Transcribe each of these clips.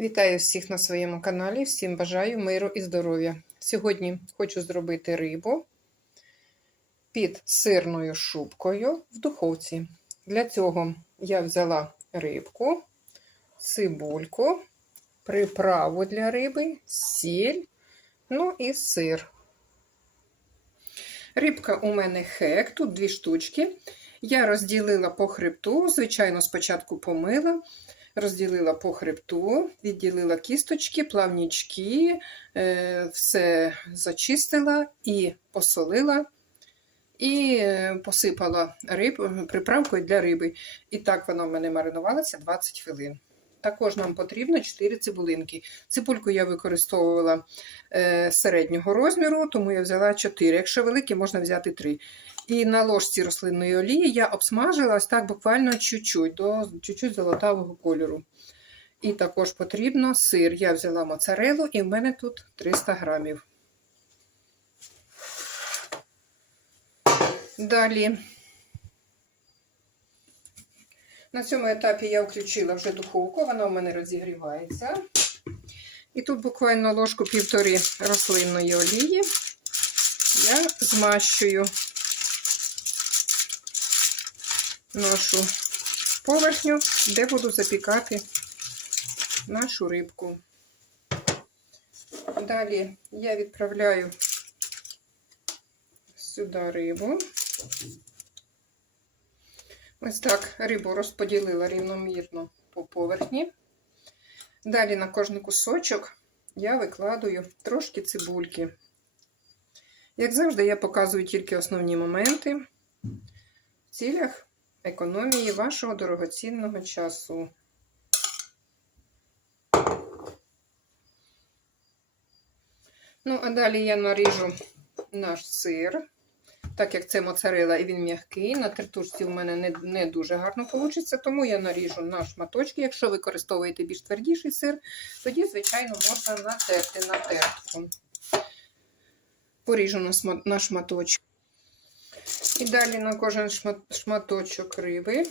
Вітаю всіх на своєму каналі. Всім бажаю миру і здоров'я. Сьогодні хочу зробити рибу під сирною шубкою в духовці. Для цього я взяла рибку, цибульку, приправу для риби, сіль, ну і сир. Рибка у мене хек, тут дві штучки. Я розділила по хребту, звичайно, спочатку помила. Розділила по хребту, відділила кісточки, плавнічки, е, все зачистила і посолила, і е, посипала риб, приправкою для риби. І так воно в мене маринувалося 20 хвилин. Також нам потрібно 4 цибулинки. Цибульку я використовувала е, середнього розміру, тому я взяла 4. Якщо великі, можна взяти 3. І на ложці рослинної олії я обсмажила ось так буквально чуть-чуть, до чуть-чуть золотавого кольору. І також потрібно сир. Я взяла моцарелу, і в мене тут 300 грамів. Далі. На цьому етапі я включила вже духовку, вона у мене розігрівається. І тут буквально ложку півтори рослинної олії я змащую нашу поверхню, де буду запікати нашу рибку. Далі я відправляю сюди рибу. Ось так рибу розподілила рівномірно по поверхні. Далі на кожний кусочок я викладую трошки цибульки. Як завжди, я показую тільки основні моменти в цілях економії вашого дорогоцінного часу. Ну, а далі я наріжу наш сир. Так як це моцарела і він м'який, на тертушці в мене не не дуже гарно вийде, тому я наріжу на шматочки. Якщо використовуєте більш твердіший сир, тоді, звичайно, можна натерти на тертку. Поріжу на, на шматочки. І далі на кожен шматочок риби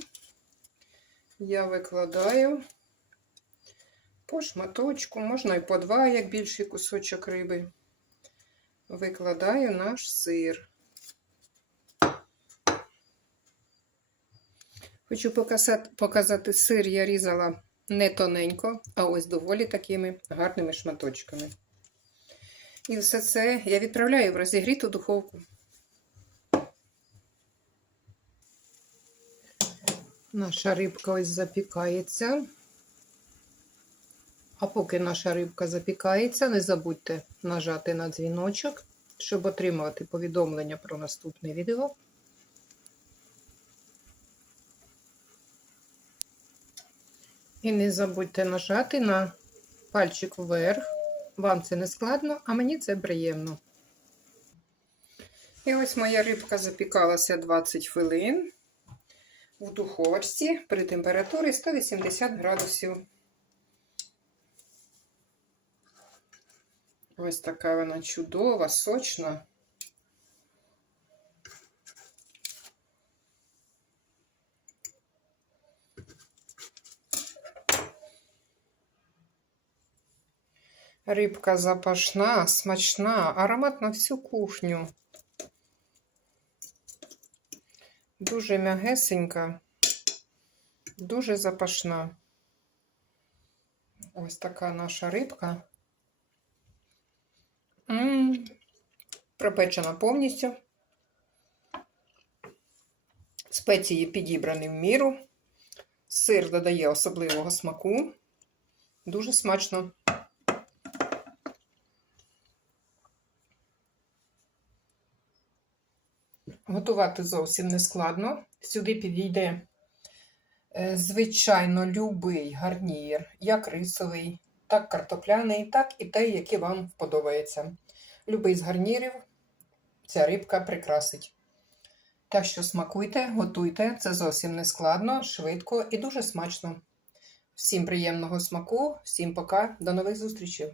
я викладаю по шматочку, можна і по два, як більший кусочок риби. Викладаю наш сир. Хочу показати, сир, я різала не тоненько, а ось доволі такими гарними шматочками. І все це я відправляю в розігріту духовку. Наша рибка ось запікається. А поки наша рибка запікається, не забудьте нажати на дзвіночок, щоб отримувати повідомлення про наступне відео. І не забудьте нажати на пальчик вверх. Вам це не складно, а мені це приємно. І ось моя рибка запікалася 20 хвилин в духовці при температурі 180 градусів. Ось така вона чудова, сочна. Рибка запашна, смачна, аромат на всю кухню. Дуже м'ягесенька, дуже запашна. Ось така наша рибка. М -м -м. Пропечена повністю. Спеції підібрані в міру. Сир додає особливого смаку. Дуже смачно. Готувати зовсім не складно. Сюди підійде, е, звичайно, любий гарнір, як рисовий, так картопляний, так і той, який вам вподобається. Любий з гарнірів ця рибка прикрасить. Так що смакуйте, готуйте, це зовсім не складно, швидко і дуже смачно. Всім приємного смаку, всім пока, до нових зустрічей!